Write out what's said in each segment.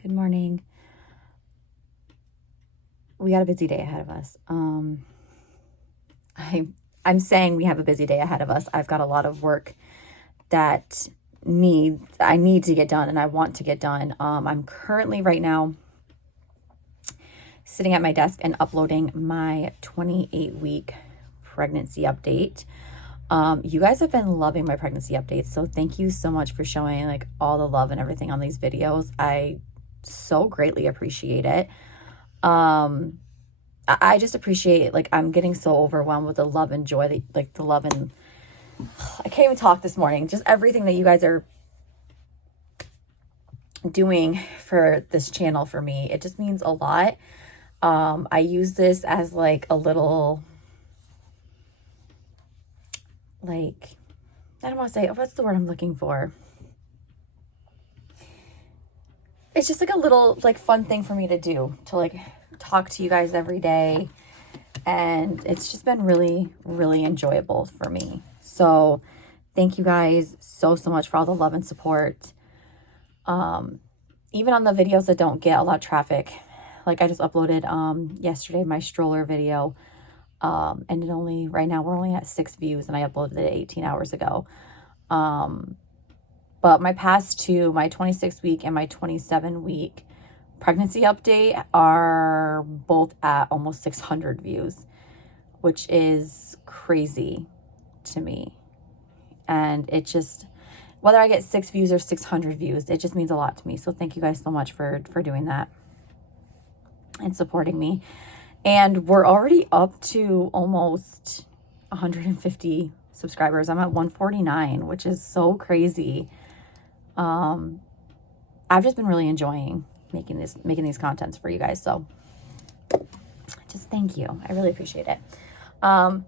Good morning. We got a busy day ahead of us. I'm saying we have a busy day ahead of us. I've got a lot of work that I need to get done and I want to get done. I'm currently right now sitting at my desk and uploading my 28-week pregnancy update. You guys have been loving my pregnancy updates, so thank you so much for showing like all the love and everything on these videos. I so greatly appreciate it. I just appreciate, like, I'm getting so overwhelmed with the love and joy, like the love and I can't even talk this morning. Just everything that you guys are doing for this channel for me. It just means a lot. I use this as like a little, like, I don't want to say, what's the word I'm looking for? It's just like a little like fun thing for me to do, to like talk to you guys every day. And it's just been really, really enjoyable for me. So thank you guys so much for all the love and support. Even on the videos that don't get a lot of traffic, like I just uploaded yesterday my stroller video, and right now we're only at 6 views and I uploaded it 18 hours ago. But my past two, my 26-week and my 27-week pregnancy update, are both at almost 600 views, which is crazy to me. And it just, whether I get 6 views or 600 views, it just means a lot to me. So thank you guys so much for doing that and supporting me. And we're already up to almost 150 subscribers. I'm at 149, which is so crazy. I've just been really enjoying making these contents for you guys. So just thank you. I really appreciate it. I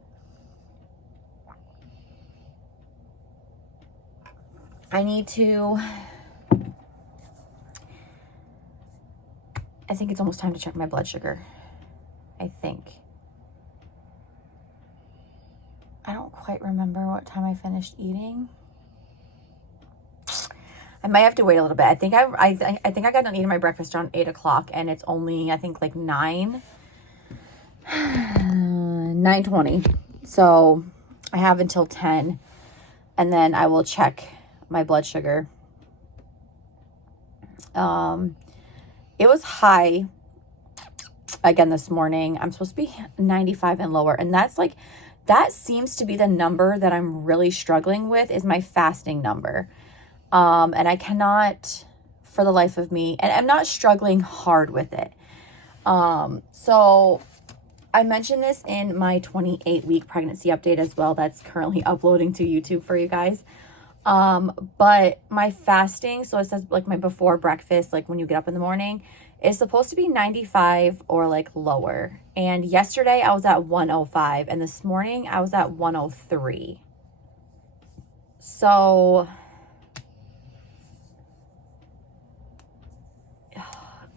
think it's almost time to check my blood sugar. I don't quite remember what time I finished eating. I might have to wait a little bit. I think I got done eating my breakfast around 8 o'clock, and it's only, I think, like 9:20. So I have until 10, and then I will check my blood sugar. It was high again this morning. I'm supposed to be 95 and lower, and that seems to be the number that I'm really struggling with, is my fasting number. And I cannot, for the life of me, and I'm not struggling hard with it. So I mentioned this in my 28-week pregnancy update as well. That's currently uploading to YouTube for you guys. But my fasting, so it says like my before breakfast, like when you get up in the morning, is supposed to be 95 or like lower. And yesterday I was at 105, and this morning I was at 103. So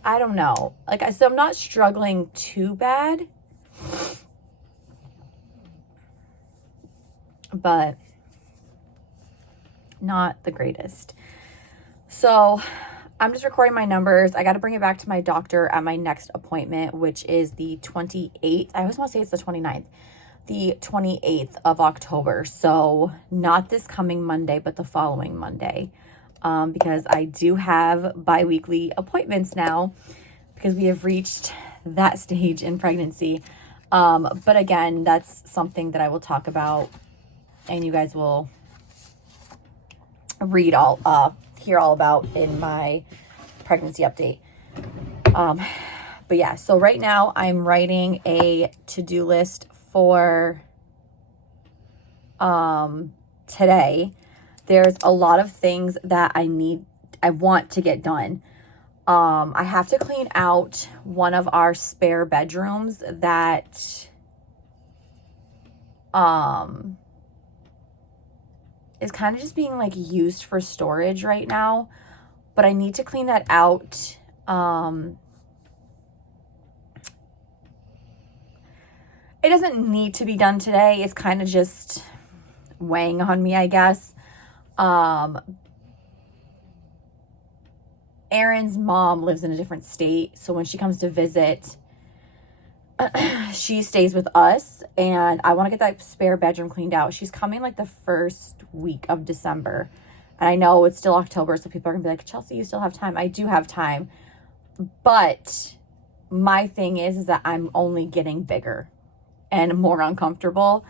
I don't know. So I'm not struggling too bad, but not the greatest. So I'm just recording my numbers. I got to bring it back to my doctor at my next appointment, which is the 28th. I always want to say it's the 29th. The 28th of October. So not this coming Monday, but the following Monday. Because I do have bi-weekly appointments now, because we have reached that stage in pregnancy. But again, that's something that I will talk about, and you guys will hear all about in my pregnancy update. But yeah, so right now I'm writing a to-do list for today. There's a lot of things that I want to get done. I have to clean out one of our spare bedrooms that is kind of just being like used for storage right now, but I need to clean that out. It doesn't need to be done today. It's kind of just weighing on me, I guess. Aaron's mom lives in a different state. So when she comes to visit, she stays with us, and I want to get that spare bedroom cleaned out. She's coming like the first week of December. And I know it's still October, so people are going to be like, Chelsea, you still have time. I do have time. But my thing is that I'm only getting bigger and more uncomfortable.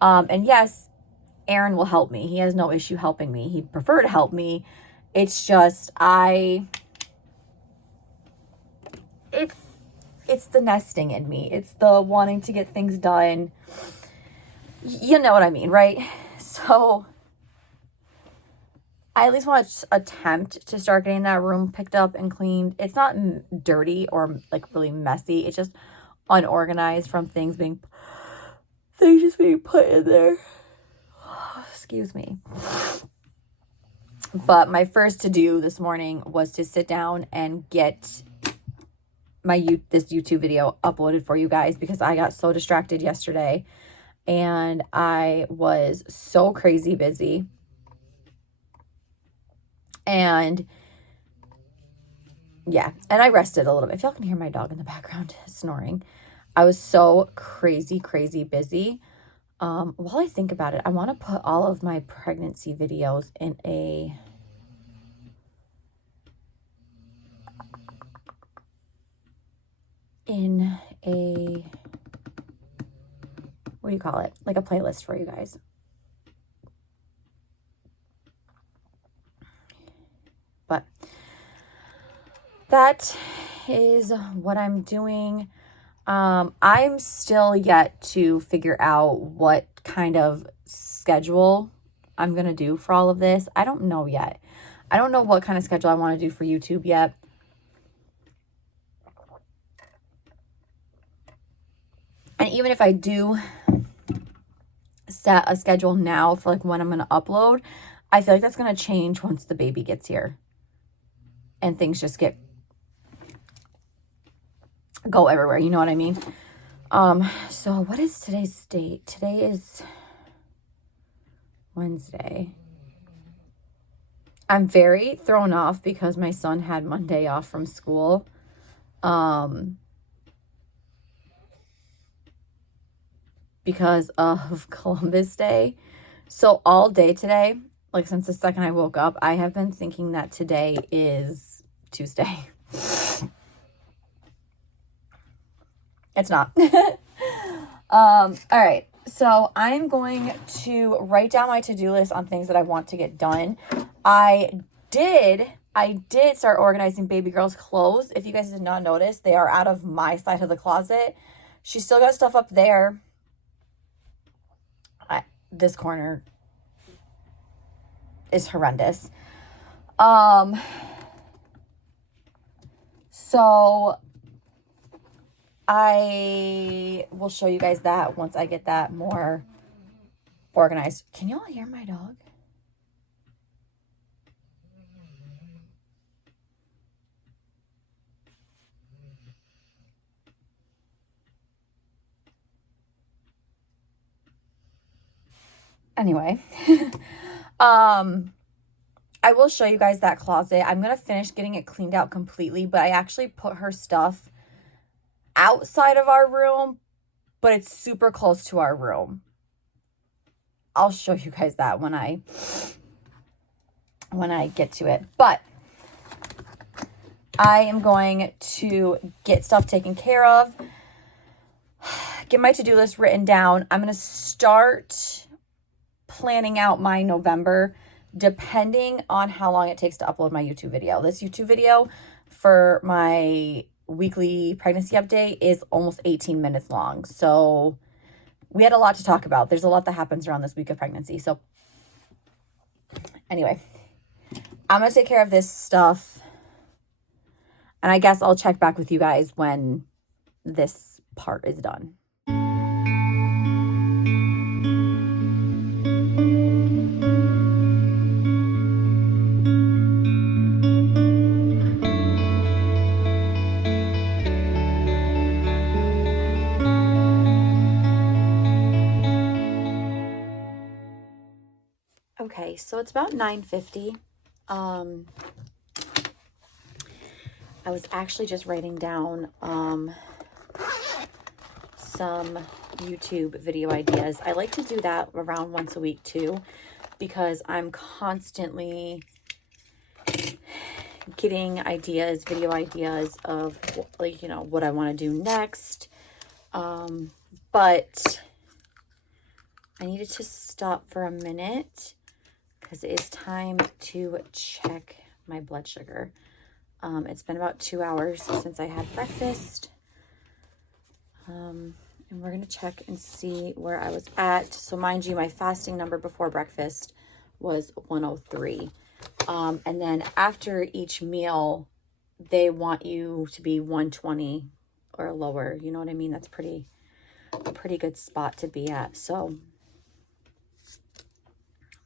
And yes, Aaron will help me. He has no issue helping me. He'd prefer to help me. It's just it's the nesting in me. It's the wanting to get things done. You know what I mean, right? So I at least want to attempt to start getting that room picked up and cleaned. It's not dirty or like really messy. It's just unorganized from things just being put in there. Excuse me. But my first to do this morning was to sit down and get this YouTube video uploaded for you guys, because I got so distracted yesterday and I was so crazy busy. And yeah, and I rested a little bit. If y'all can hear my dog in the background snoring. I was so crazy busy. While I think about it, I want to put all of my pregnancy videos in a what do you call it? Like a playlist for you guys. But that is what I'm doing. I'm still yet to figure out what kind of schedule I'm going to do for all of this. I don't know yet. I don't know what kind of schedule I want to do for YouTube yet. And even if I do set a schedule now for like when I'm going to upload, I feel like that's going to change once the baby gets here and things just go everywhere. You know what I mean? So what is today's date? Today is Wednesday. I'm very thrown off because my son had Monday off from school. Because of Columbus Day. So all day today, like since the second I woke up, I have been thinking that today is Tuesday. It's not. All right. So I'm going to write down my to-do list on things that I want to get done. I did start organizing baby girl's clothes. If you guys did not notice, they are out of my side of the closet. She's still got stuff up there. This corner is horrendous. So I will show you guys that once I get that more organized. Can y'all hear my dog? Anyway, I will show you guys that closet. I'm going to finish getting it cleaned out completely, but I actually put her stuff outside of our room, but it's super close to our room. I'll show you guys that when I get to it. But I am going to get stuff taken care of, get my to-do list written down. I'm going to start planning out my November depending on how long it takes to upload my YouTube video. This YouTube video for my weekly pregnancy update is almost 18 minutes long. So we had a lot to talk about. There's a lot that happens around this week of pregnancy. So anyway, I'm going to take care of this stuff. And I guess I'll check back with you guys when this part is done. Okay, so it's about 9:50. I was actually just writing down some YouTube video ideas. I like to do that around once a week too, because I'm constantly getting ideas, video ideas of, like, you know, what I want to do next. But I needed to stop for a minute because it is time to check my blood sugar. It's been about 2 hours since I had breakfast. And we're going to check and see where I was at. So mind you, my fasting number before breakfast was 103. And then after each meal, they want you to be 120 or lower. You know what I mean? That's a pretty good spot to be at. So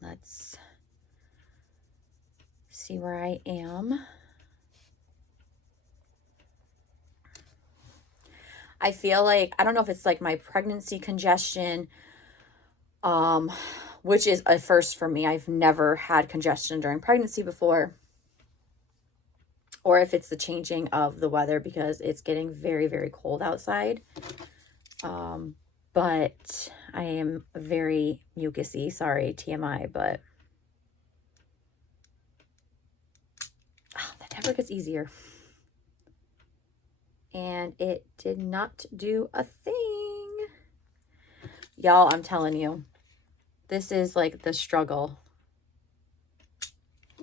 let's see where I am. I feel like, I don't know if it's like my pregnancy congestion, which is a first for me. I've never had congestion during pregnancy before. Or if it's the changing of the weather because it's getting very, very cold outside. But I am very mucusy. Sorry, TMI, but that never gets easier. And it did not do a thing. Y'all, I'm telling you, this is like the struggle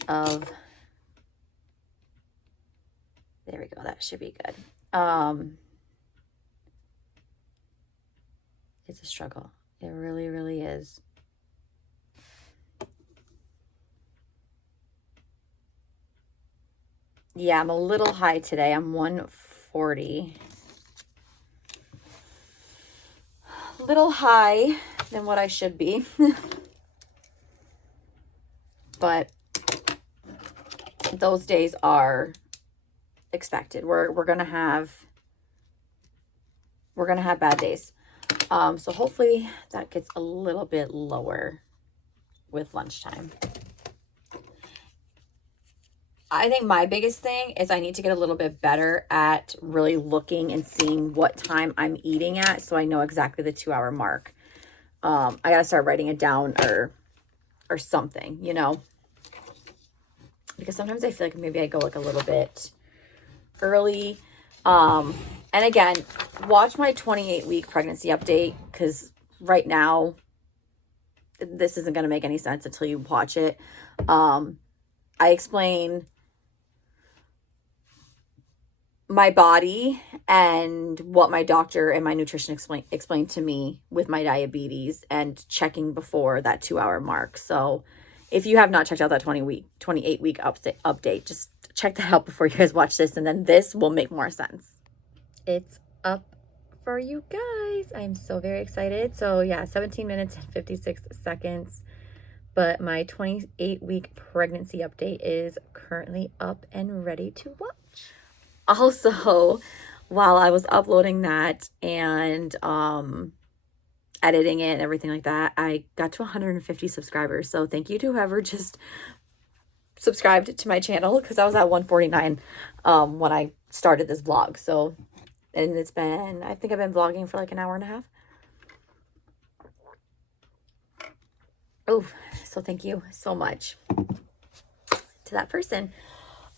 of, there we go, that should be good. It's a struggle. It really, really is. Yeah, I'm a little high today. I'm 140. A little high than what I should be. But those days are expected. We're gonna have bad days. So hopefully that gets a little bit lower with lunchtime. I think my biggest thing is I need to get a little bit better at really looking and seeing what time I'm eating at, so I know exactly the 2 hour mark. I gotta start writing it down or something, you know, because sometimes I feel like maybe I go like a little bit early. And again, watch my 28-week pregnancy update, because right now this isn't going to make any sense until you watch it. I explain my body and what my doctor and my nutrition explained to me with my diabetes and checking before that 2 hour mark. So if you have not checked out that 28-week update, just check that out before you guys watch this, and then this will make more sense. It's up for you guys. I'm so very excited. So yeah, 17 minutes and 56 seconds. But my 28-week pregnancy update is currently up and ready to watch. Also, while I was uploading that and editing it and everything like that, I got to 150 subscribers. So thank you to whoever just subscribed to my channel, because I was at 149 when I started this vlog. So, and it's been, I think I've been vlogging for like an hour and a half. Oh, so thank you so much to that person.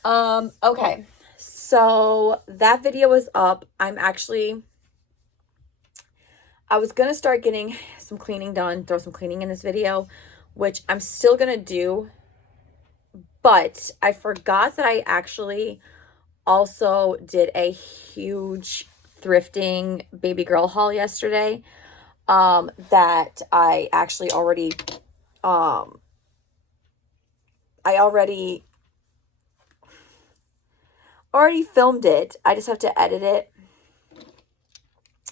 Okay, so that video is up. I was gonna start getting some cleaning done, throw some cleaning in this video, which I'm still gonna do, but I forgot that I actually also did a huge thrifting baby girl haul yesterday, that I actually already filmed it. I just have to edit it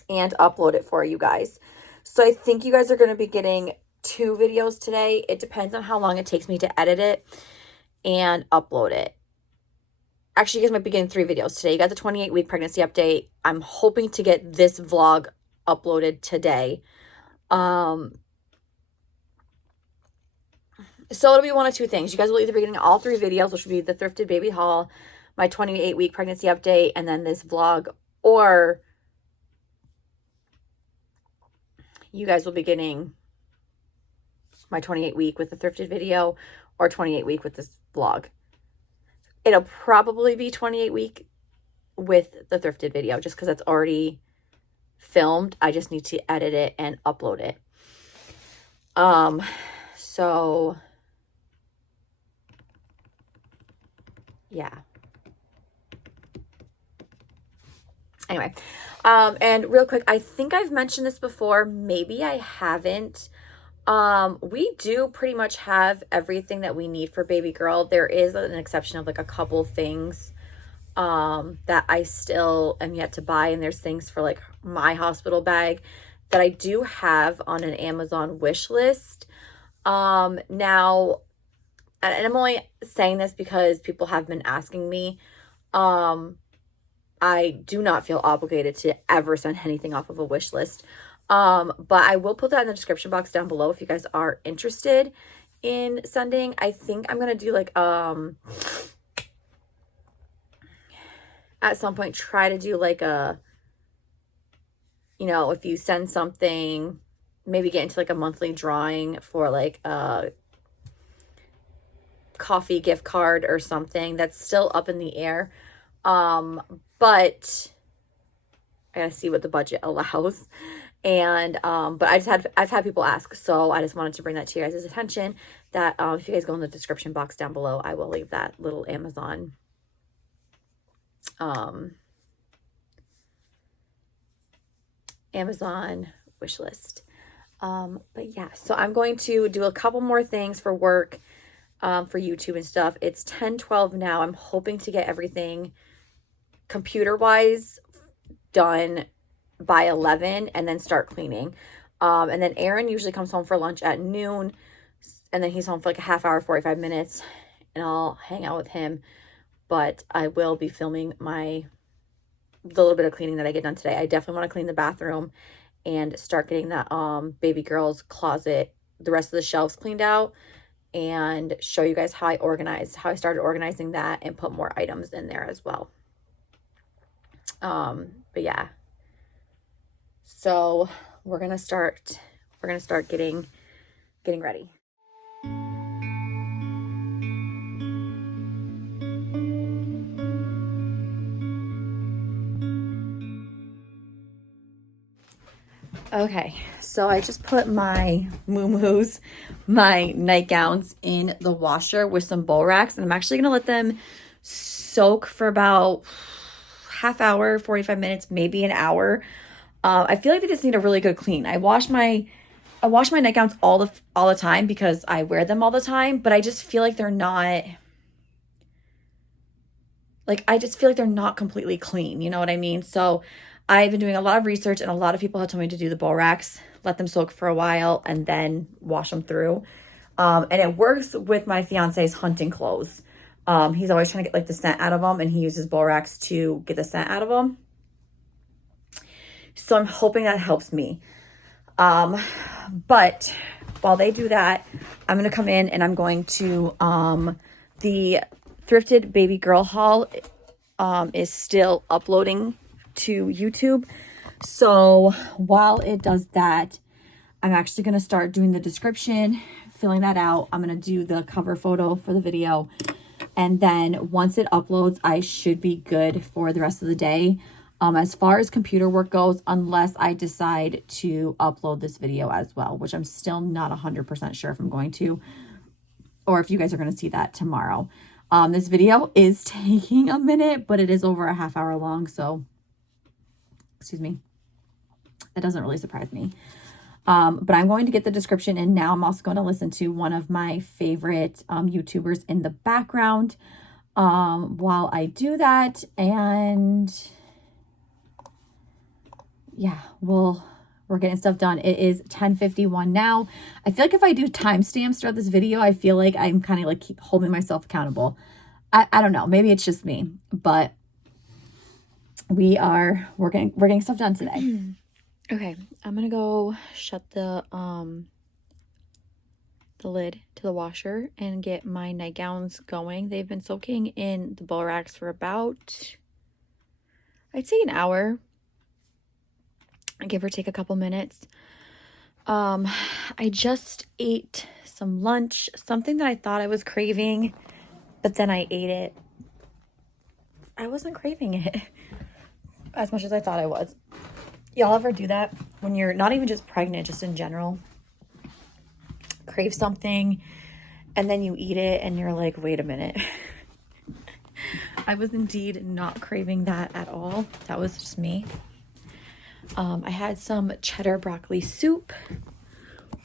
and upload it for you guys. So I think you guys are going to be getting 2 videos today. It depends on how long it takes me to edit it and upload it. Actually, you guys might be getting 3 videos today. You got the 28-week pregnancy update. I'm hoping to get this vlog uploaded today. So it'll be one of 2 things. You guys will either be getting all 3 videos, which will be the thrifted baby haul, my 28-week pregnancy update and then this vlog, or you guys will be getting my 28-week with the thrifted video or 28-week with this vlog. It'll probably be 28-week with the thrifted video just because it's already filmed. I just need to edit it and upload it. So yeah. Anyway, and real quick, I think I've mentioned this before. Maybe I haven't. We do pretty much have everything that we need for baby girl. There is an exception of like a couple things that I still am yet to buy, and there's things for like my hospital bag that I do have on an Amazon wish list. Now, and I'm only saying this because people have been asking me. I do not feel obligated to ever send anything off of a wish list. But I will put that in the description box down below if you guys are interested in sending. I think I'm going to do like, at some point, try to do like a, you know, if you send something, maybe get into like a monthly drawing for like a coffee gift card or something. That's still up in the air. But I gotta see what the budget allows. And, but I've had people ask, so I just wanted to bring that to you guys' attention that, if you guys go in the description box down below, I will leave that little Amazon, Amazon wish list. But yeah, so I'm going to do a couple more things for work, for YouTube and stuff. It's 10:12 now. I'm hoping to get everything computer-wise done by 11 and then start cleaning. And then Aaron usually comes home for lunch at noon, and then he's home for like a half hour, 45 minutes, and I'll hang out with him. But I will be filming the little bit of cleaning that I get done today. I definitely want to clean the bathroom and start getting that baby girl's closet, the rest of the shelves cleaned out, and show you guys how I started organizing that and put more items in there as well. But yeah, so we're gonna start getting ready. Okay, so I just put my muumuus, my nightgowns, in the washer with some bowl racks, and I'm actually gonna let them soak for about half hour, 45 minutes, maybe an hour. I feel like they just need a really good clean. I wash my nightgowns all the time because I wear them all the time, but I just feel like they're not, like, I just feel like they're not completely clean. You know what I mean? So I've been doing a lot of research, and a lot of people have told me to do the bowl racks, let them soak for a while, and then wash them through. And it works with my fiance's hunting clothes. He's always trying to get like the scent out of them, and he uses bowl racks to get the scent out of them. So I'm hoping that helps me. But while they do that, I'm going to come in and I'm going to, the thrifted baby girl haul, is still uploading to YouTube. So while it does that, I'm actually going to start doing the description, filling that out. I'm going to do the cover photo for the video. And then once it uploads, I should be good for the rest of the day. As far as computer work goes, unless I decide to upload this video as well, which I'm still not 100% sure if I'm going to, or if you guys are going to see that tomorrow. This video is taking a minute, but it is over a half hour long. So, excuse me, it doesn't really surprise me. But I'm going to get the description in now. I'm also going to listen to one of my favorite YouTubers in the background while I do that. And yeah, we're getting stuff done. It is 10:51 now. I feel like if I do timestamps throughout this video, I feel like I'm kind of like keep holding myself accountable. I don't know. Maybe it's just me, but we're getting stuff done today. Okay, I'm gonna go shut the the lid to the washer and get my nightgowns going. They've been soaking in the borax for about, I'd say an hour, give or take a couple minutes. I just ate some lunch, something that I thought I was craving, but then I ate it. I wasn't craving it as much as I thought I was. Y'all ever do that when you're not even just pregnant, just in general? Crave something and then you eat it and you're like, wait a minute. I was indeed not craving that at all. That was just me. I had some cheddar broccoli soup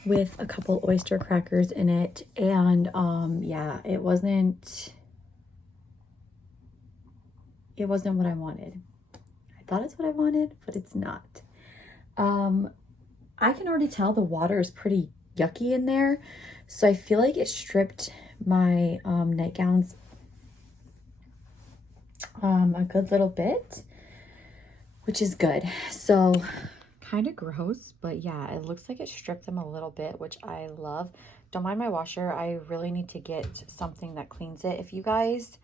with a couple oyster crackers in it, and yeah, it wasn't what I wanted. I thought it's what I wanted, but it's not. I can already tell the water is pretty yucky in there, so I feel like it stripped my nightgowns a good little bit, which is good. So kind of gross, but yeah, it looks like it stripped them a little bit, which I love. Don't mind my washer. I really need to get something that cleans it. If you guys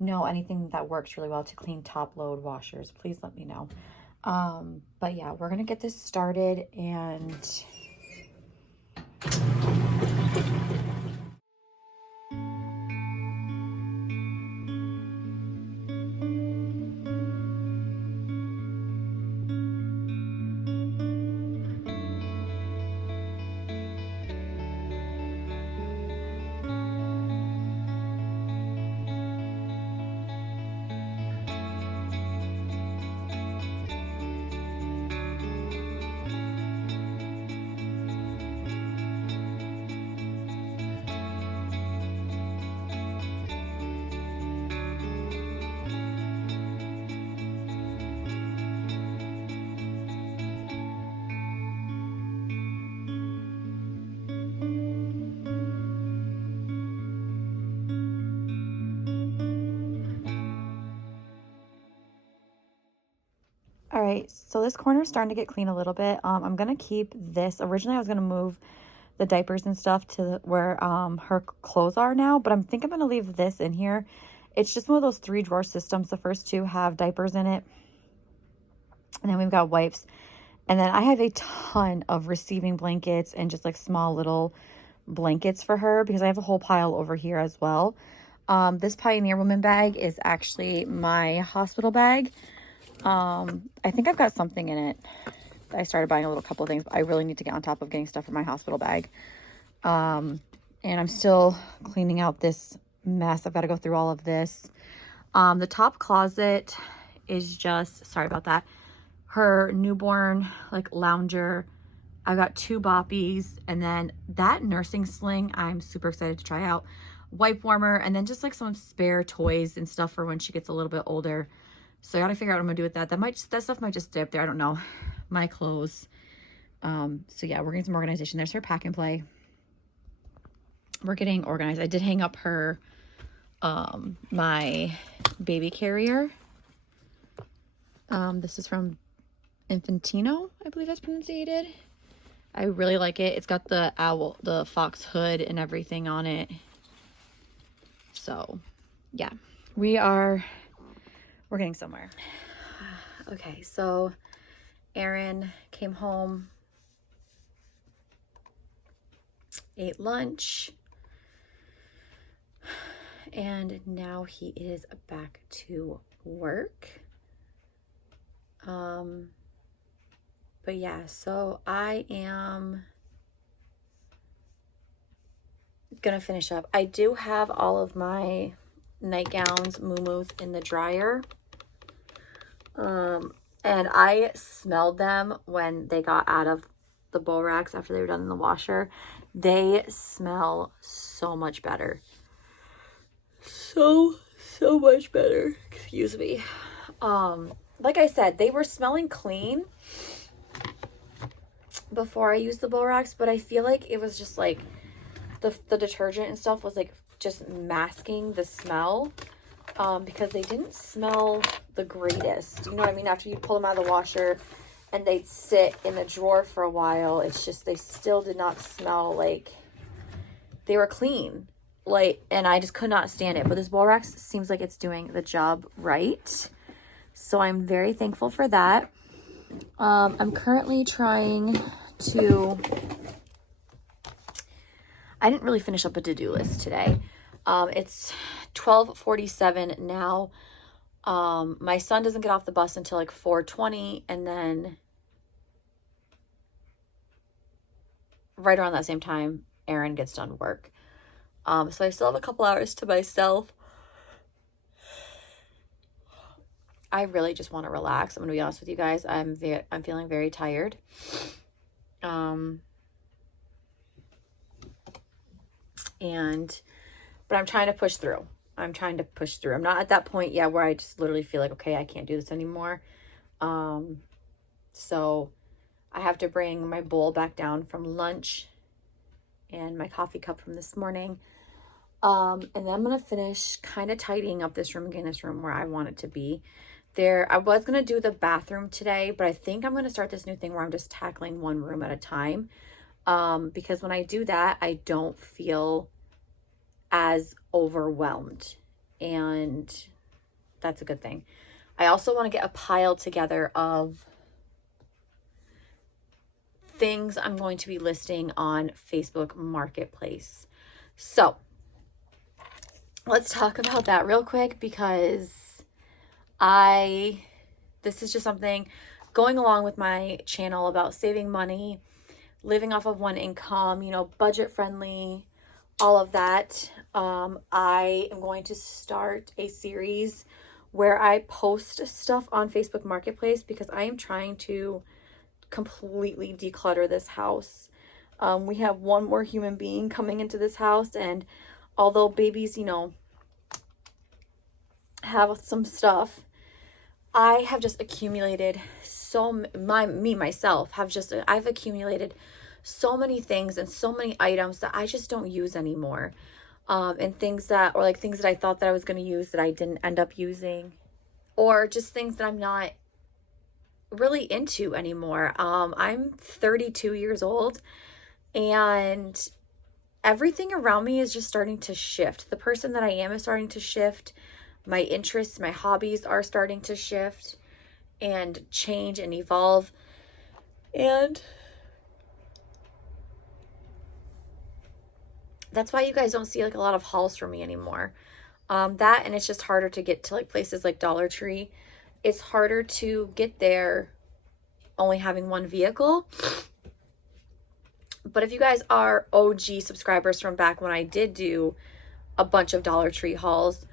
know anything that works really well to clean top load washers, please let me know. But yeah, we're gonna get this started and all right, so this corner is starting to get clean a little bit. I'm gonna keep this. Originally, I was gonna move the diapers and stuff to where her clothes are now, but I think I'm gonna leave this in here. It's just one of those 3-drawer systems. The first 2 have diapers in it, and then we've got wipes, and then I have a ton of receiving blankets and just like small little blankets for her because I have a whole pile over here as well. This Pioneer Woman bag is actually my hospital bag. I think I've got something in it. I started buying a couple of things, but I really need to get on top of getting stuff for my hospital bag. And I'm still cleaning out this mess. I've got to go through all of this. The top closet is just, sorry about that, her newborn like lounger. I got 2 boppies, and then that nursing sling I'm super excited to try out. Wipe warmer, and then just like some spare toys and stuff for when she gets a little bit older. So I gotta figure out what I'm gonna do with that. That stuff might just stay up there. I don't know. My clothes. So yeah, we're getting some organization. There's her pack and play. We're getting organized. I did hang up her my baby carrier. This is from Infantino, I believe that's pronounced. I really like it. It's got the fox hood and everything on it. So yeah, we're getting somewhere. Okay, so Aaron came home, ate lunch, and now he is back to work. But yeah, so I am gonna finish up. I do have all of my nightgowns, muumuus in the dryer. And I smelled them when they got out of the borax after they were done in the washer. They smell so much better. So much better. Excuse me. Like I said, they were smelling clean before I used the borax, but I feel like it was just like the detergent and stuff was like just masking the smell. Because they didn't smell the greatest. You know what I mean? After you pull them out of the washer and they'd sit in the drawer for a while, it's just they still did not smell like they were clean. Like, and I just could not stand it. But this Borax seems like it's doing the job right. So I'm very thankful for that. I'm currently trying to, I didn't really finish up a to-do list today. It's 12:47 now. My son doesn't get off the bus until like 4:20, and then right around that same time, Aaron gets done work. So I still have a couple hours to myself. I really just want to relax. I'm going to be honest with you guys. I'm feeling very tired. But I'm trying to push through. I'm not at that point yet where I just literally feel like, okay, I can't do this anymore. So I have to bring my bowl back down from lunch and my coffee cup from this morning. And then I'm going to finish kind of tidying up this room and getting this room where I want it to be. I was going to do the bathroom today, but I think I'm going to start this new thing where I'm just tackling one room at a time. Because when I do that, I don't feel as overwhelmed, and that's a good thing. I also want to get a pile together of things I'm going to be listing on Facebook Marketplace. So let's talk about that real quick, because this is just something going along with my channel about saving money, living off of one income, budget friendly, all of that. I am going to start a series where I post stuff on Facebook Marketplace, because I am trying to completely declutter this house. We have one more human being coming into this house, and although babies, have some stuff, I have just accumulated I've accumulated so many things and so many items that I just don't use anymore. And things that I thought that I was going to use that I didn't end up using, or just things that I'm not really into anymore. I'm 32 years old, and everything around me is just starting to shift. The person that I am is starting to shift. My interests, my hobbies are starting to shift and change and evolve. And that's why you guys don't see like a lot of hauls from me anymore. And it's just harder to get to like places like Dollar Tree. It's harder to get there only having one vehicle. But if you guys are OG subscribers from back when I did do a bunch of Dollar Tree hauls,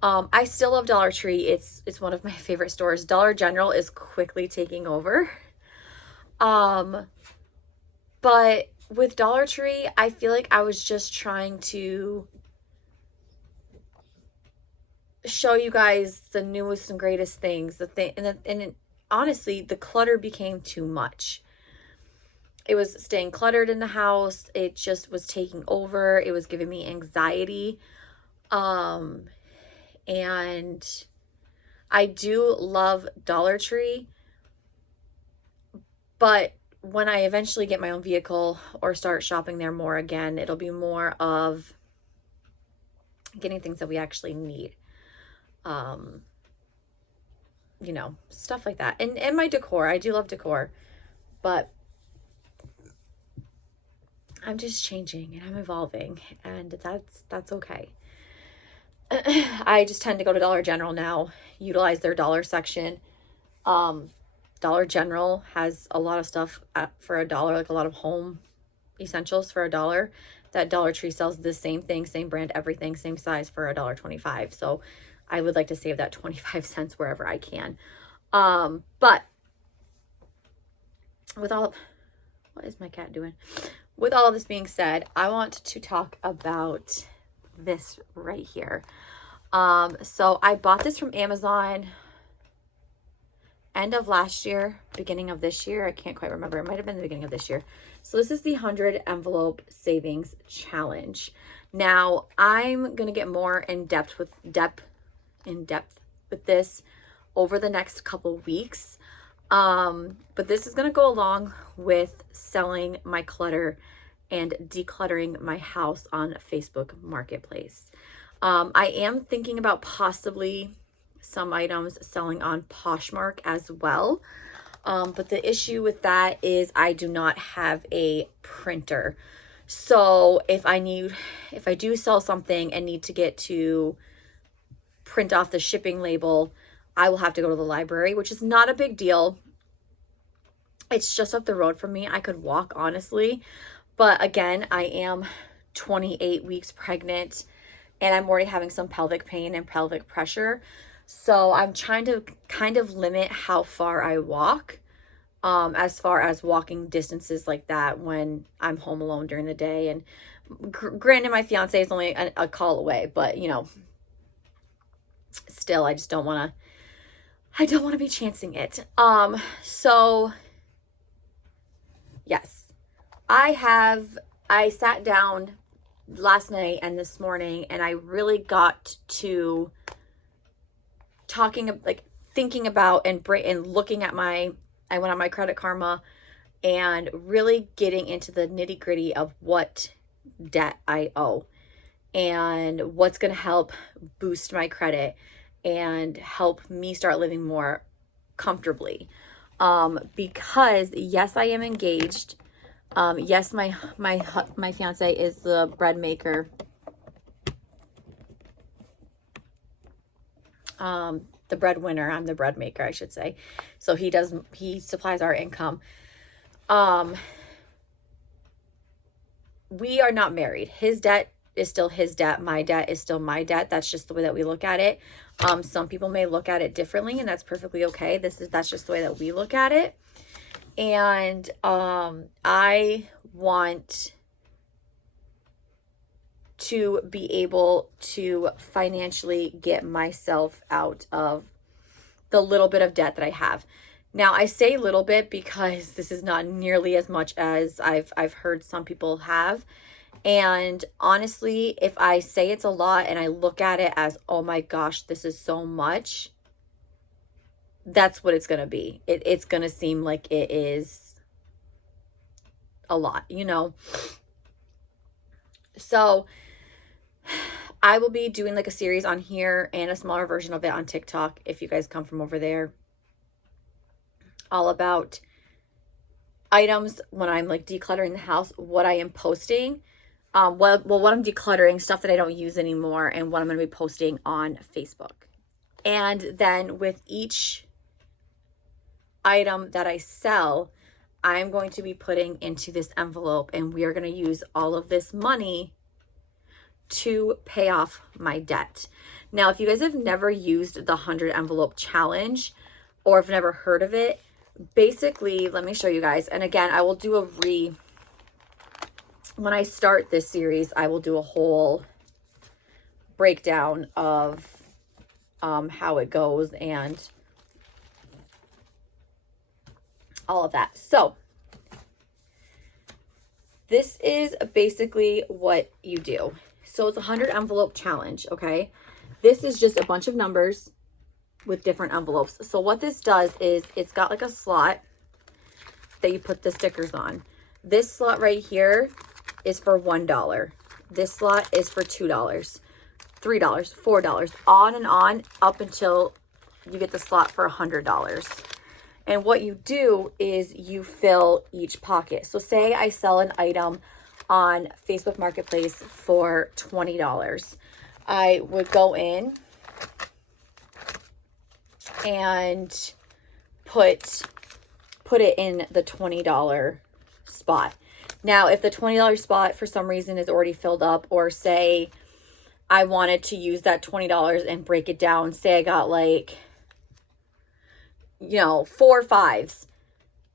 I still love Dollar Tree. It's one of my favorite stores. Dollar General is quickly taking over. But with Dollar Tree, I feel like I was just trying to show you guys the newest and greatest things. Honestly, the clutter became too much. It was staying cluttered in the house. It just was taking over. It was giving me anxiety. And I do love Dollar Tree, but when I eventually get my own vehicle or start shopping there more again, it'll be more of getting things that we actually need. Stuff like that. And my decor, I do love decor, but I'm just changing and I'm evolving, and that's okay. I just tend to go to Dollar General now, utilize their dollar section. Dollar General has a lot of stuff for $1, like a lot of home essentials for $1. That Dollar Tree sells the same thing, same brand, everything, same size for $1.25. So I would like to save that 25 cents wherever I can. But what is my cat doing? With all of this being said, I want to talk about this right here. So I bought this from Amazon end of last year, beginning of this year. I can't quite remember. It might have been the beginning of this year. So this is the 100 envelope savings challenge. Now I'm going to get more in depth with this over the next couple weeks. But this is going to go along with selling my clutter and decluttering my house on Facebook Marketplace. I am thinking about possibly some items selling on Poshmark as well. But the issue with that is I do not have a printer. So if I do sell something and need to get to print off the shipping label, I will have to go to the library, which is not a big deal. It's just up the road from me. I could walk, honestly. But again, I am 28 weeks pregnant and I'm already having some pelvic pain and pelvic pressure. So I'm trying to kind of limit how far I walk, as far as walking distances like that when I'm home alone during the day. And granted, my fiance is only a call away, but you know, still, I don't want to be chancing it. So yes, I sat down last night and this morning and I really got to thinking about and looking at I went on my Credit Karma and really getting into the nitty gritty of what debt I owe and what's going to help boost my credit and help me start living more comfortably. Because yes, I am engaged. Yes, my fiance is the bread maker. The breadwinner. I'm the bread maker, I should say. So he supplies our income. We are not married. His debt is still his debt. My debt is still my debt. That's just the way that we look at it. Some people may look at it differently, and that's perfectly okay. That's just the way that we look at it. And I want to be able to financially get myself out of the little bit of debt that I have. Now, I say little bit because this is not nearly as much as I've heard some people have. And honestly, if I say it's a lot and I look at it as, oh my gosh, this is so much, that's what it's going to be. It's going to seem like it is a lot, you know? So I will be doing like a series on here and a smaller version of it on TikTok if you guys come from over there, all about items when I'm like decluttering the house, what I am posting, what I'm decluttering, stuff that I don't use anymore, and what I'm going to be posting on Facebook. And then with each item that I sell, I'm going to be putting into this envelope, and we are going to use all of this money to pay off my debt. Now, if you guys have never used the 100 envelope challenge or have never heard of it, basically, let me show you guys. And again, I will do when I start this series, I will do a whole breakdown of how it goes and all of that. So this is basically what you do. So it's a 100 envelope challenge, okay? This is just a bunch of numbers with different envelopes. So what this does is it's got like a slot that you put the stickers on. This slot right here is for $1. This slot is for $2, $3, $4, on and on up until you get the slot for $100. And what you do is you fill each pocket. So say I sell an item on Facebook Marketplace for $20. I would go in and put it in the $20 spot. Now, if the $20 spot for some reason is already filled up, or say I wanted to use that $20 and break it down, say I got like, you know, 4 5s.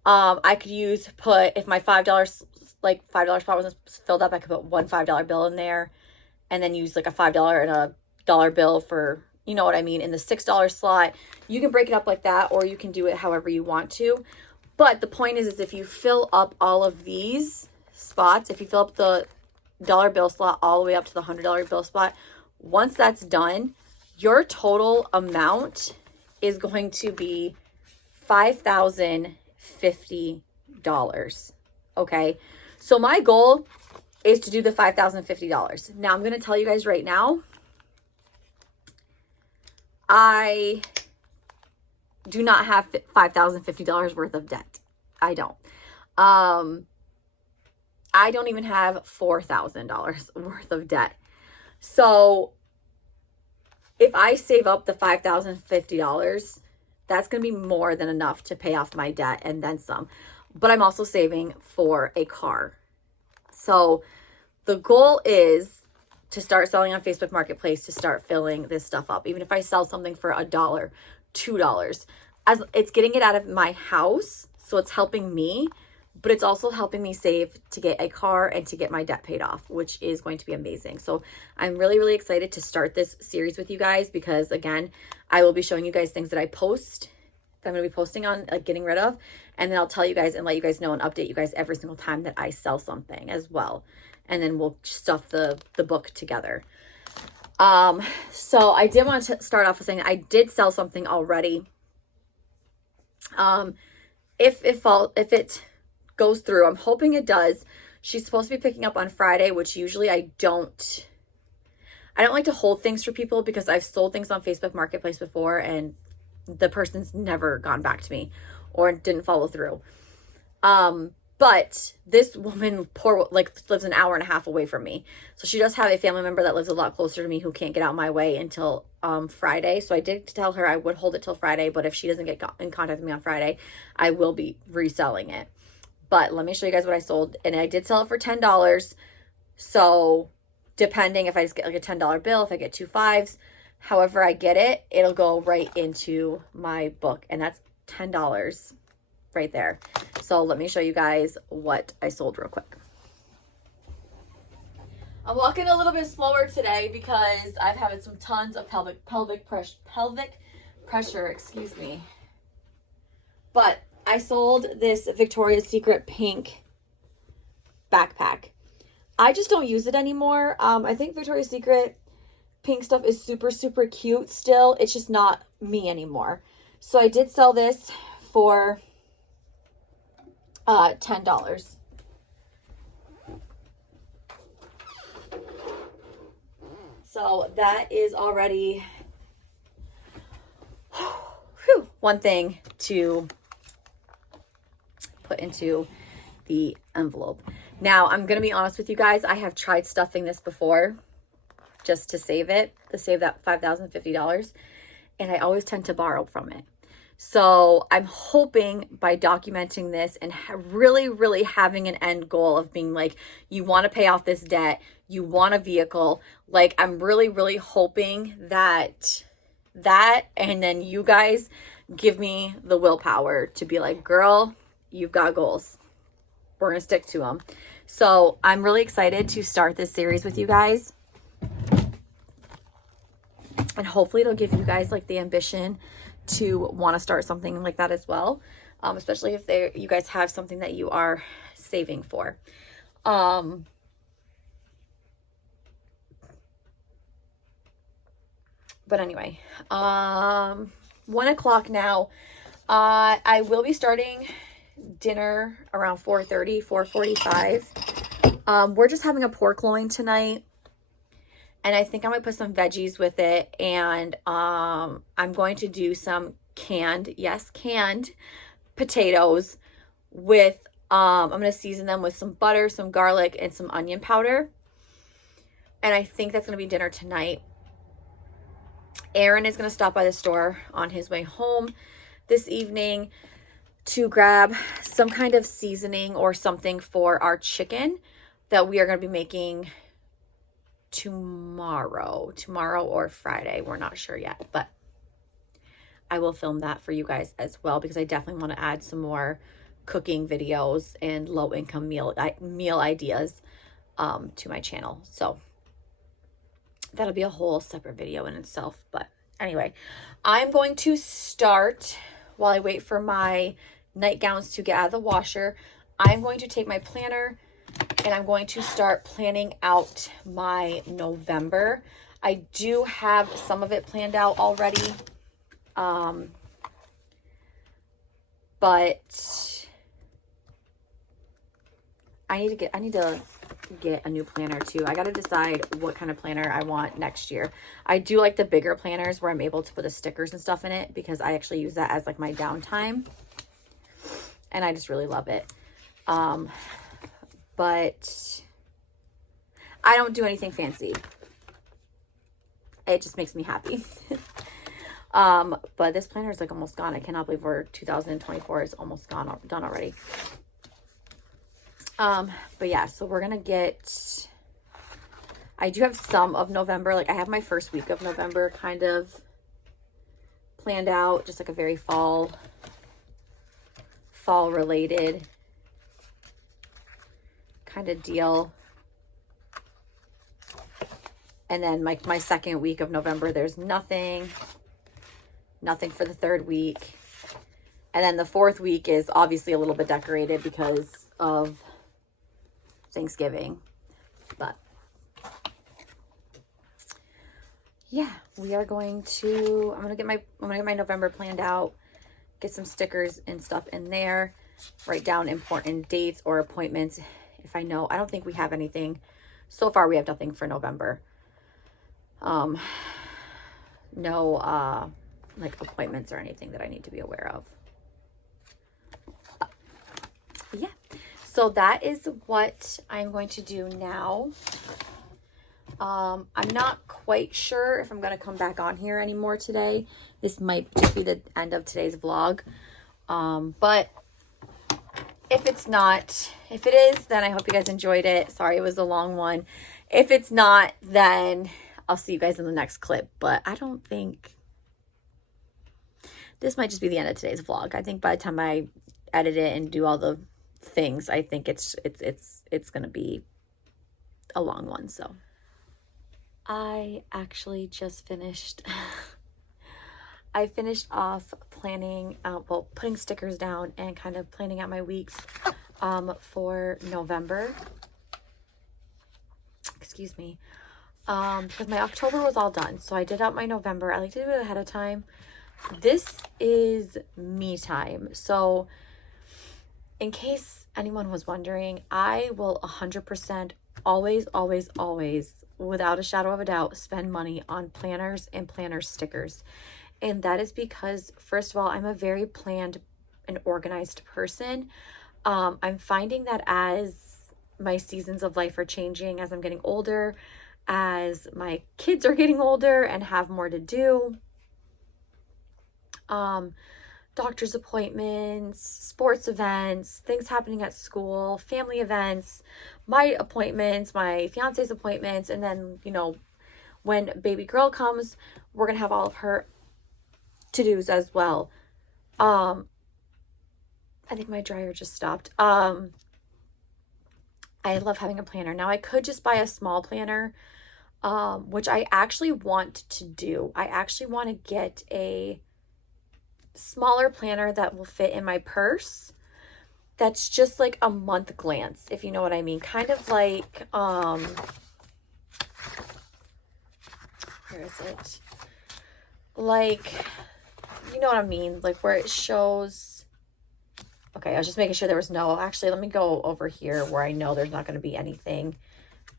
I could if my $5 spot wasn't filled up, I could put one $5 bill in there and then use like a $5 and a dollar bill for, you know what I mean, in the $6 slot. You can break it up like that, or you can do it however you want to. But the point is if you fill up all of these spots, if you fill up the dollar bill slot all the way up to the $100 bill spot, once that's done, your total amount is going to be $5,050. Okay. So my goal is to do the $5,050. Now I'm going to tell you guys right now, I do not have $5,050 worth of debt. I don't. I don't even have $4,000 worth of debt. So if I save up the $5,050, that's going to be more than enough to pay off my debt and then some. But I'm also saving for a car. So the goal is to start selling on Facebook Marketplace, to start filling this stuff up. Even if I sell something for $1, $2, as it's getting it out of my house. So it's helping me, but it's also helping me save to get a car and to get my debt paid off, which is going to be amazing. So I'm really, really excited to start this series with you guys, because again, I will be showing you guys things that I post, that I'm going to be posting on, like getting rid of. And then I'll tell you guys and let you guys know and update you guys every single time that I sell something as well. And then we'll stuff the book together. So I did want to start off with saying I did sell something already. If it goes through, I'm hoping it does. She's supposed to be picking up on Friday, which usually I don't like to hold things for people, because I've sold things on Facebook Marketplace before and the person's never gone back to me or didn't follow through. But this woman lives an hour and a half away from me. So she does have a family member that lives a lot closer to me who can't get out my way until Friday. So I did tell her I would hold it till Friday, but if she doesn't get in contact with me on Friday, I will be reselling it. But let me show you guys what I sold. And I did sell it for $10. So depending if I just get like a $10 bill, if I get 2 5s, however I get it, it'll go right into my book. And that's $10 right there. So let me show you guys what I sold real quick. I'm walking a little bit slower today because I've had some tons of pelvic pressure, excuse me. But I sold this Victoria's Secret pink backpack. I just don't use it anymore. I think Victoria's Secret pink stuff is super, super cute still. It's just not me anymore. So I did sell this for $10. So that is already one thing to put into the envelope. Now, I'm going to be honest with you guys. I have tried stuffing this before just to save it, to save that $5,050. And I always tend to borrow from it. So I'm hoping by documenting this and really, really having an end goal of being like, you want to pay off this debt, you want a vehicle. Like, I'm really, really hoping that and then you guys give me the willpower to be like, girl, you've got goals. We're going to stick to them. So I'm really excited to start this series with you guys. And hopefully it'll give you guys like the ambition to want to start something like that as well. Especially if you guys have something that you are saving for. But anyway, 1 o'clock now. I will be starting dinner around 4:30, 4:45. We're just having a pork loin tonight. And I think I might put some veggies with it. And I'm going to do some canned potatoes with, I'm going to season them with some butter, some garlic, and some onion powder. And I think that's going to be dinner tonight. Aaron is going to stop by the store on his way home this evening to grab some kind of seasoning or something for our chicken that we are going to be making tomorrow or Friday. We're not sure yet, but I will film that for you guys as well, because I definitely want to add some more cooking videos and low income meal ideas to my channel. So that'll be a whole separate video in itself. But anyway, I'm going to start while I wait for my nightgowns to get out of the washer. I'm going to take my planner and I'm going to start planning out my November. I do have some of it planned out already. But I need to get a new planner too. I got to decide what kind of planner I want next year. I do like the bigger planners where I'm able to put the stickers and stuff in it, because I actually use that as like my downtime, and I just really love it. But I don't do anything fancy. It just makes me happy. But this planner is like almost gone. I cannot believe 2024 is almost done already. But yeah, so we're gonna get, I do have some of November. Like I have my first week of November kind of planned out, just like a very fall related kind of deal. And then my second week of November, there's nothing for the third week. And then the fourth week is obviously a little bit decorated because of Thanksgiving. But yeah, we are going to, I'm gonna get my November planned out, get some stickers and stuff in there, write down important dates or appointments if I know. I don't think we have anything. So far we have nothing for November. No like appointments or anything that I need to be aware of. But yeah, so that is what I'm going to do now. I'm not quite sure if I'm going to come back on here anymore today. This might just be the end of today's vlog. But if it's not, if it is, then I hope you guys enjoyed it. Sorry, it was a long one. If it's not, then I'll see you guys in the next clip. But I don't think, this might just be the end of today's vlog. I think by the time I edit it and do all the things, I think it's going to be a long one. So I actually just finished, I finished off planning out, well, putting stickers down and kind of planning out my weeks for November. Excuse me. Because my October was all done. So I did out my November. I like to do it ahead of time. This is me time. So in case anyone was wondering, I will 100% always, without a shadow of a doubt, spend money on planners and planner stickers. And that is because, first of all, I'm a very planned and organized person. I'm finding that as my seasons of life are changing, as I'm getting older, as my kids are getting older and have more to do, doctor's appointments, sports events, things happening at school, family events, my appointments, my fiance's appointments, and then, you know, when baby girl comes, we're gonna have all of her to-dos as well. I think my dryer just stopped. I love having a planner. Now I could just buy a small planner, which I actually want to do. I actually want to get a smaller planner that will fit in my purse. That's just like a month glance, if you know what I mean. Kind of like, where is it? Like, you know what I mean? Like where it shows, okay, I was just making sure there was no, actually, let me go over here where I know there's not going to be anything,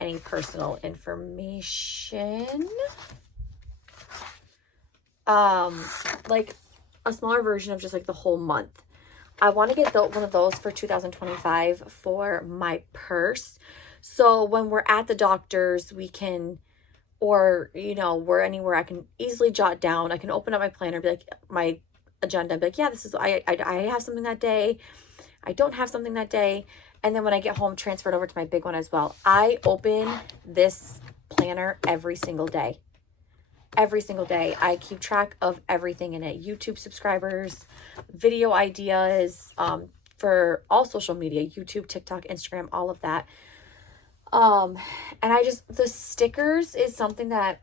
any personal information. Like a smaller version of just like the whole month. I want to get one of those for 2025 for my purse. So when we're at the doctor's, we can, or, you know, we're anywhere, I can easily jot down. I can open up my planner, be like, my agenda, be like, yeah, this is, I have something that day. I don't have something that day. And then when I get home, transfer it over to my big one as well. I open this planner every single day. Every single day. I keep track of everything in it. YouTube subscribers, video ideas, for all social media, YouTube, TikTok, Instagram, all of that. And the stickers is something that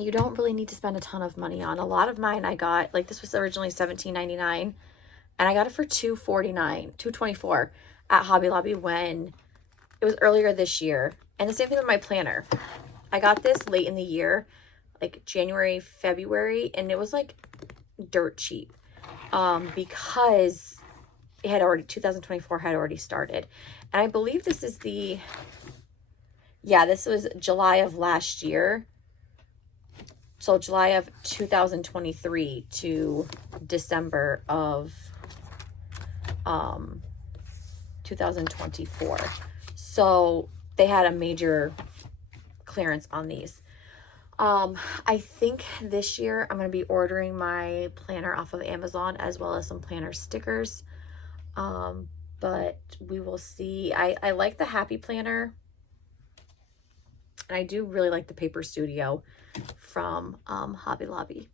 you don't really need to spend a ton of money on. A lot of mine I got, like this was originally $17.99 and I got it for $2.24 at Hobby Lobby when it was earlier this year. And the same thing with my planner. I got this late in the year, like January, February, and it was like dirt cheap, because it had already, 2024 had already started. And I believe this is this was July of last year. So July of 2023 to December of 2024. So they had a major clearance on these. I think this year I'm going to be ordering my planner off of Amazon as well as some planner stickers. But we will see. I like the Happy Planner. And I do really like the Paper Studio from Hobby Lobby.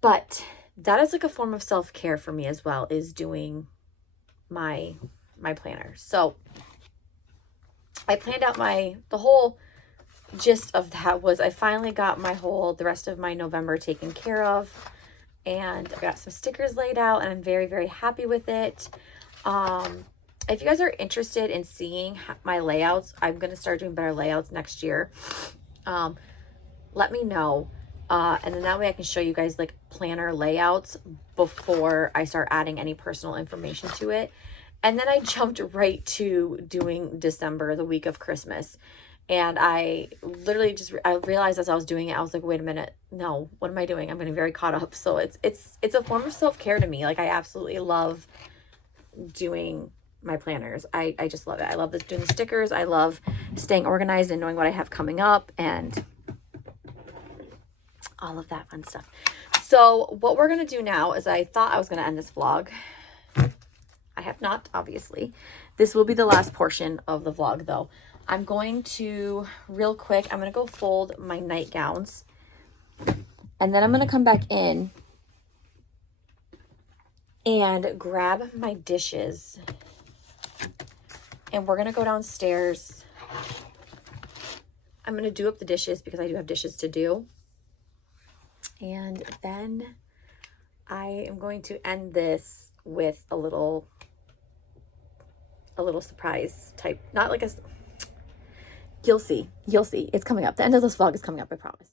But that is like a form of self-care for me as well, is doing my planner. So I planned out the whole gist of that was I finally got the rest of my November taken care of, and I got some stickers laid out, and I'm very, very happy with it. If you guys are interested in seeing my layouts, I'm going to start doing better layouts next year. Let me know. And then that way I can show you guys like planner layouts before I start adding any personal information to it. And then I jumped right to doing December, the week of Christmas. And I literally I realized as I was doing it, I was like, wait a minute, no, what am I doing? I'm getting very caught up. So it's a form of self-care to me. Like, I absolutely love doing my planners. I just love it. I love doing the stickers. I love staying organized and knowing what I have coming up and all of that fun stuff. So what we're going to do now is, I thought I was going to end this vlog. I have not, obviously. This will be the last portion of the vlog though. I'm going to, real quick, I'm going to go fold my nightgowns. And then I'm going to come back in and grab my dishes. And we're going to go downstairs. I'm going to do up the dishes because I do have dishes to do. And then I am going to end this with a little surprise type, not like you'll see. It's coming up. The end of this vlog is coming up, I promise.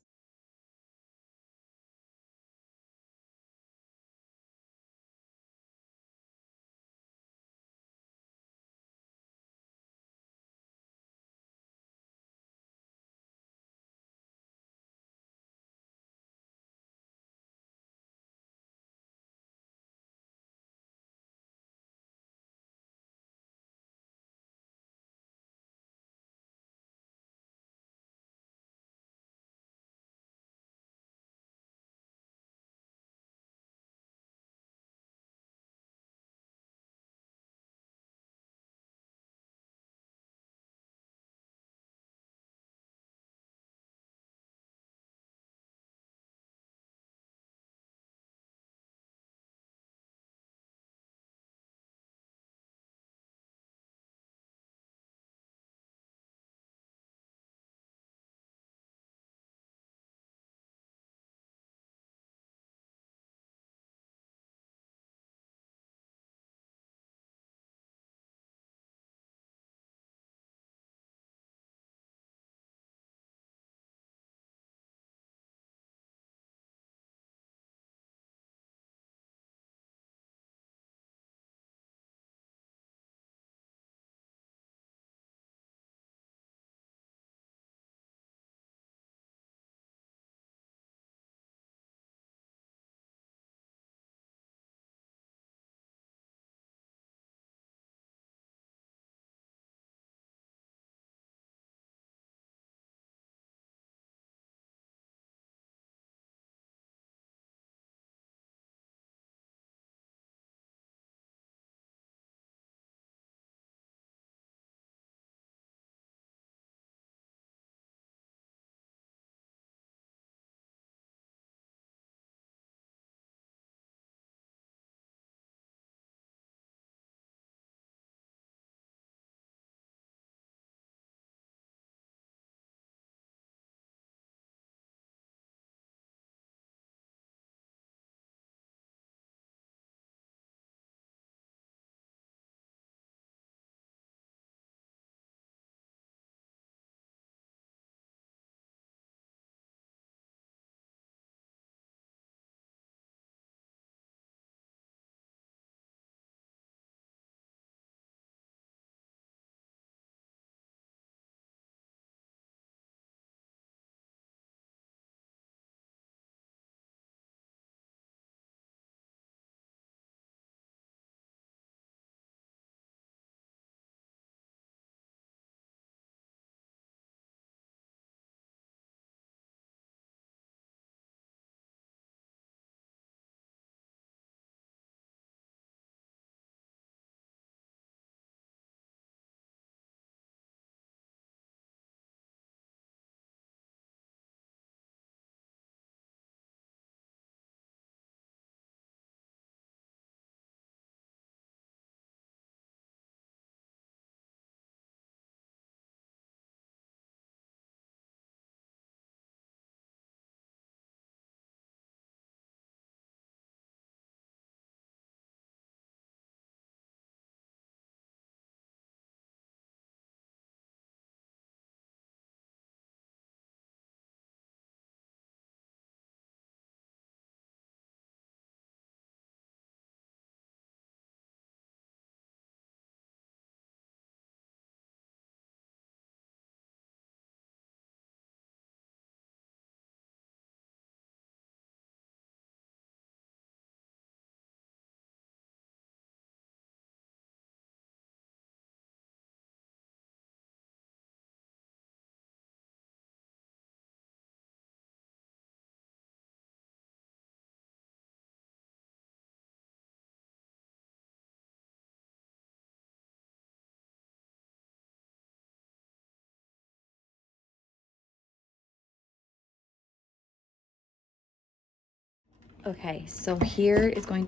Okay, so here is going,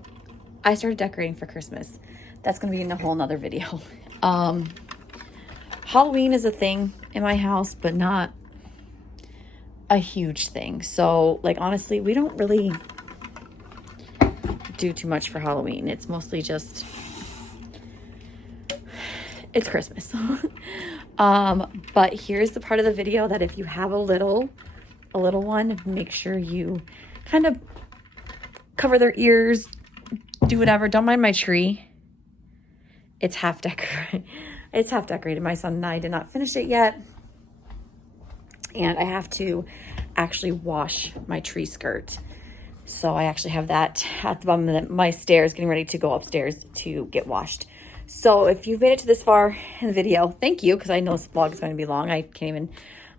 I started decorating for Christmas. That's going to be in a whole nother video. Halloween is a thing in my house, but not a huge thing. So, like, honestly, we don't really do too much for Halloween. It's mostly just, it's Christmas. But here's the part of the video that if you have a little one, make sure you kind of cover their ears, do whatever. Don't mind my tree. It's half decorated. It's half decorated. My son and I did not finish it yet. And I have to actually wash my tree skirt. So I actually have that at the bottom of my stairs, getting ready to go upstairs to get washed. So if you've made it to this far in the video, thank you, because I know this vlog is going to be long. I can't even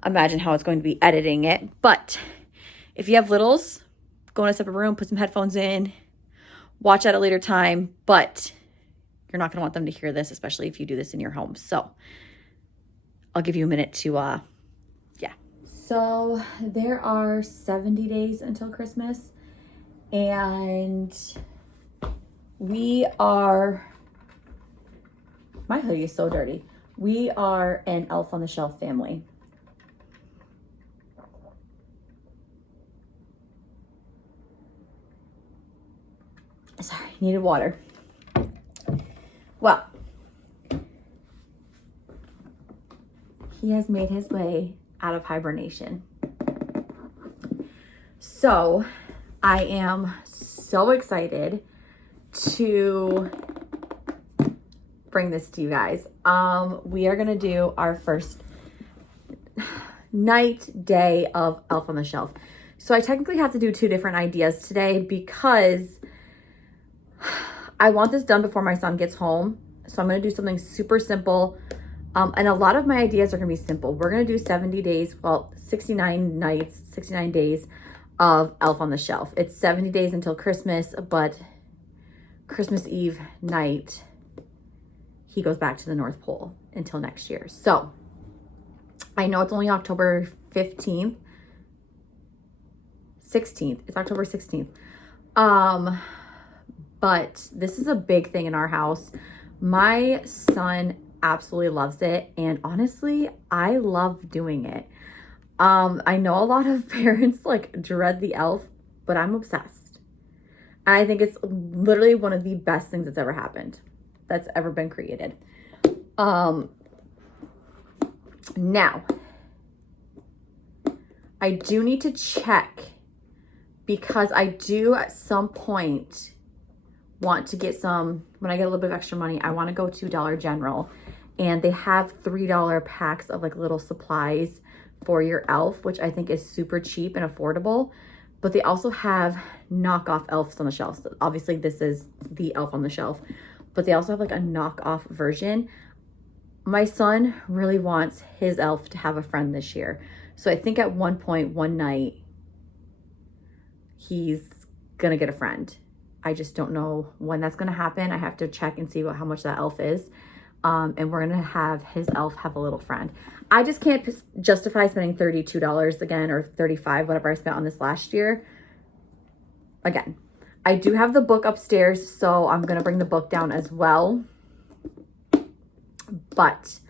imagine how it's going to be editing it. But if you have littles, go in a separate room, put some headphones in, watch at a later time. But you're not going to want them to hear this, especially if you do this in your home. So I'll give you a minute to, yeah. So there are 70 days until Christmas. And we are, my hoodie is so dirty. We are an Elf on the Shelf family. Sorry, needed water. Well, he has made his way out of hibernation. So I am so excited to bring this to you guys. We are gonna do our first day of Elf on the Shelf. So I technically have to do 2 different ideas today because I want this done before my son gets home. So I'm gonna do something super simple. And a lot of my ideas are gonna be simple. We're gonna do 70 days, well, 69 nights, 69 days of Elf on the Shelf. It's 70 days until Christmas, but Christmas Eve night, he goes back to the North Pole until next year. So I know it's only October 15th, 16th. It's October 16th. But this is a big thing in our house. My son absolutely loves it. And honestly, I love doing it. I know a lot of parents like dread the elf, but I'm obsessed. And I think it's literally one of the best things that's ever happened, that's ever been created. Now, I do need to check because I do at some point want to get some, when I get a little bit of extra money, I want to go to Dollar General and they have $3 packs of like little supplies for your elf, which I think is super cheap and affordable. But they also have knockoff elves on the shelf. So obviously this is the Elf on the Shelf, but they also have like a knockoff version. My son really wants his elf to have a friend this year. So I think at one point, one night, he's gonna get a friend. I just don't know when that's gonna happen. I have to check and see how much that elf is. And we're gonna have his elf have a little friend. I just can't justify spending $32 again, or $35, whatever I spent on this last year. Again, I do have the book upstairs, so I'm gonna bring the book down as well. But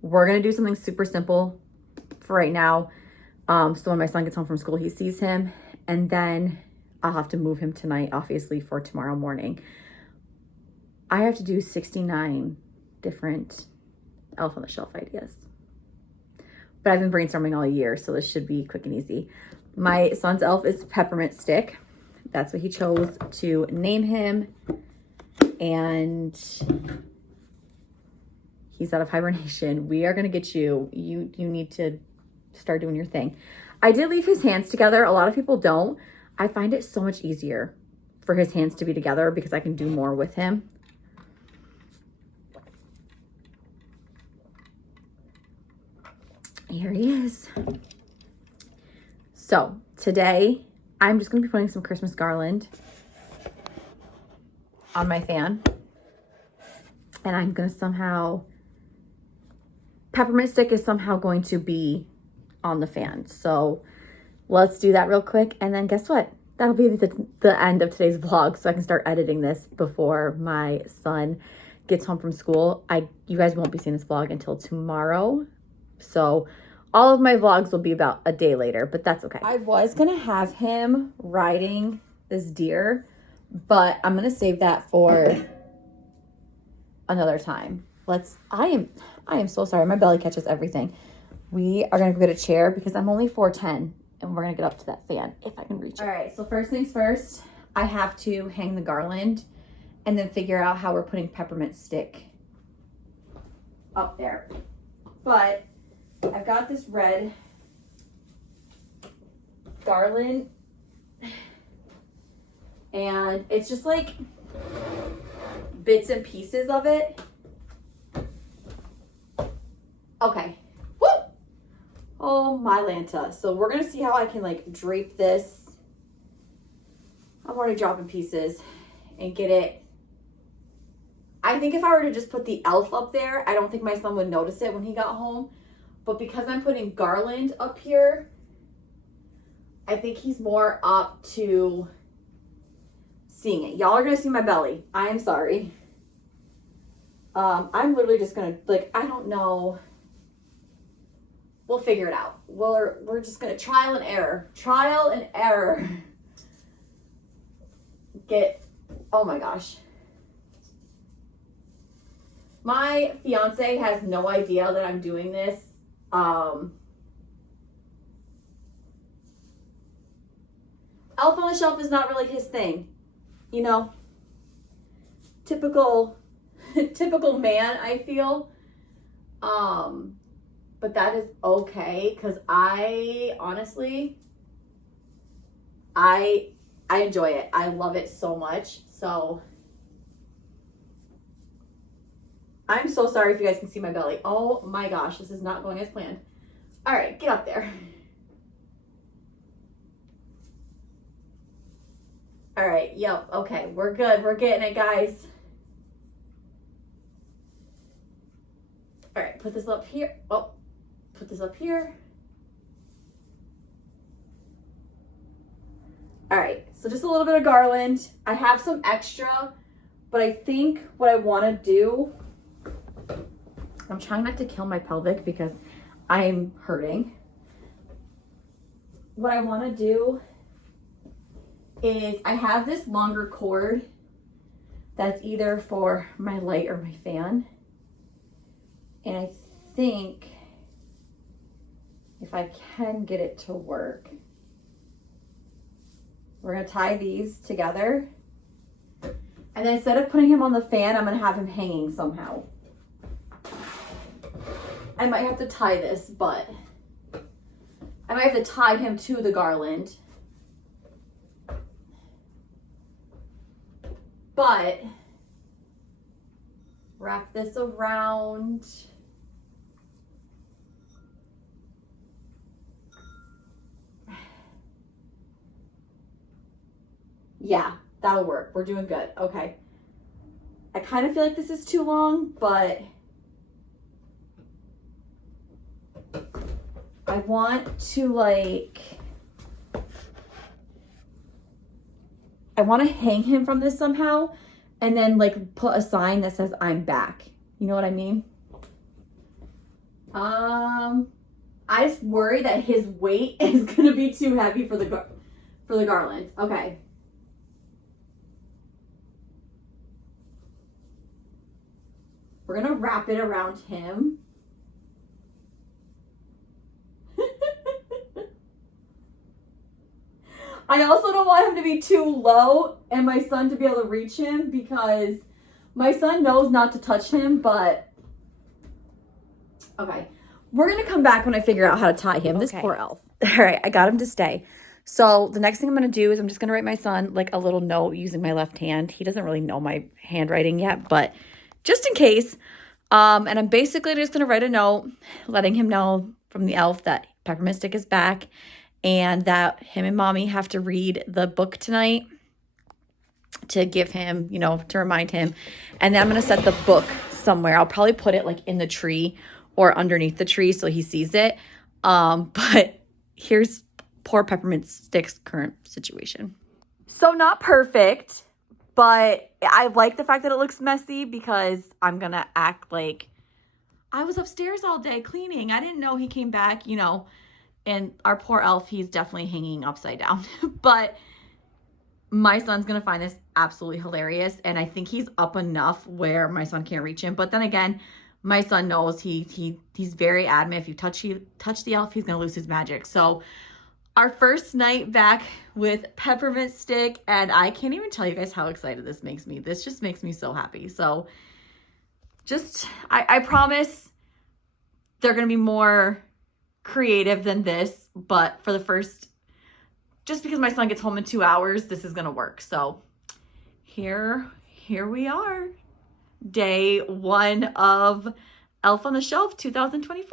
we're gonna do something super simple for right now. So when my son gets home from school, he sees him, and then I'll have to move him tonight, obviously, for tomorrow morning. I have to do 69 different Elf on the Shelf ideas. But I've been brainstorming all year, so this should be quick and easy. My son's elf is Peppermint Stick. That's what he chose to name him. And he's out of hibernation. We are going to get you. You need to start doing your thing. I did leave his hands together. A lot of people don't. I find it so much easier for his hands to be together because I can do more with him. Here he is. So today I'm just going to be putting some Christmas garland on my fan. And I'm going to somehow, Peppermint Stick is somehow going to be on the fan. So let's do that real quick. And then guess what? that'll be the end of today's vlog, so I can start editing this before my son gets home from school. You guys won't be seeing this vlog until tomorrow, so all of my vlogs will be about a day later, but that's okay. I was gonna have him riding this deer, but I'm gonna save that for another time. I am so sorry. My belly catches everything. We are gonna go get a chair because I'm only 4'10", and we're gonna get up to that fan if I can reach it. All right, so first things first, I have to hang the garland and then figure out how we're putting peppermint stick up there. But I've got this red garland, and it's just like bits and pieces of it. Okay. Woo! Oh my Lanta. So we're gonna see how I can like drape this. I'm already dropping pieces and get it. I think if I were to just put the elf up there, I don't think my son would notice it when he got home. But because I'm putting garland up here, I think he's more up to seeing it. Y'all are gonna see my belly. I am sorry. I'm literally just gonna, like, I don't know. We'll figure it out. We're just gonna trial and error. Trial and error. Oh my gosh. My fiance has no idea that I'm doing this. Elf on the Shelf is not really his thing. You know? Typical man, I feel. But that is okay, because I honestly, I enjoy it. I love it so much. So I'm so sorry if you guys can see my belly. Oh my gosh, this is not going as planned. All right, get up there. All right, yep, okay, we're good. We're getting it, guys. All right, put this up here. Oh, put this up here. All right, so just a little bit of garland. I have some extra, but I think what I want to do, I'm trying not to kill my pelvic because I'm hurting. What I want to do is I have this longer cord that's either for my light or my fan. And I think if I can get it to work, we're gonna tie these together. And then instead of putting him on the fan, I'm gonna have him hanging somehow. I might have to tie this, but I might have to tie him to the garland. But wrap this around. Yeah, that'll work. We're doing good. Okay. I kind of feel like this is too long, but I want to I want to hang him from this somehow and then like put a sign that says I'm back. You know what I mean? I just worry that his weight is going to be too heavy for the garland. Okay. We're going to wrap it around him. I also don't want him to be too low and my son to be able to reach him because my son knows not to touch him, but okay. We're going to come back when I figure out how to tie him. Okay. This poor elf. All right, I got him to stay. So the next thing I'm going to do is I'm just going to write my son like a little note using my left hand. He doesn't really know my handwriting yet, but just in case. And I'm basically just going to write a note letting him know from the elf that Peppermint Stick is back and that him and mommy have to read the book tonight to give him, you know, to remind him. And then I'm going to set the book somewhere. I'll probably put it like in the tree or underneath the tree so he sees it. But here's poor Peppermint Stick's current situation. So not perfect, but I like the fact that it looks messy because I'm going to act like I was upstairs all day cleaning. I didn't know he came back, you know, and our poor elf, he's definitely hanging upside down. But my son's going to find this absolutely hilarious. And I think he's up enough where my son can't reach him. But then again, my son knows he's very adamant. If you touch the elf, he's going to lose his magic. So our first night back with Peppermint Stick, and I can't even tell you guys how excited this makes me. This just makes me so happy. So just, I promise they're going to be more creative than this, but for the first, just because my son gets home in 2 hours, this is going to work. So here we are. Day 1 of Elf on the Shelf 2024.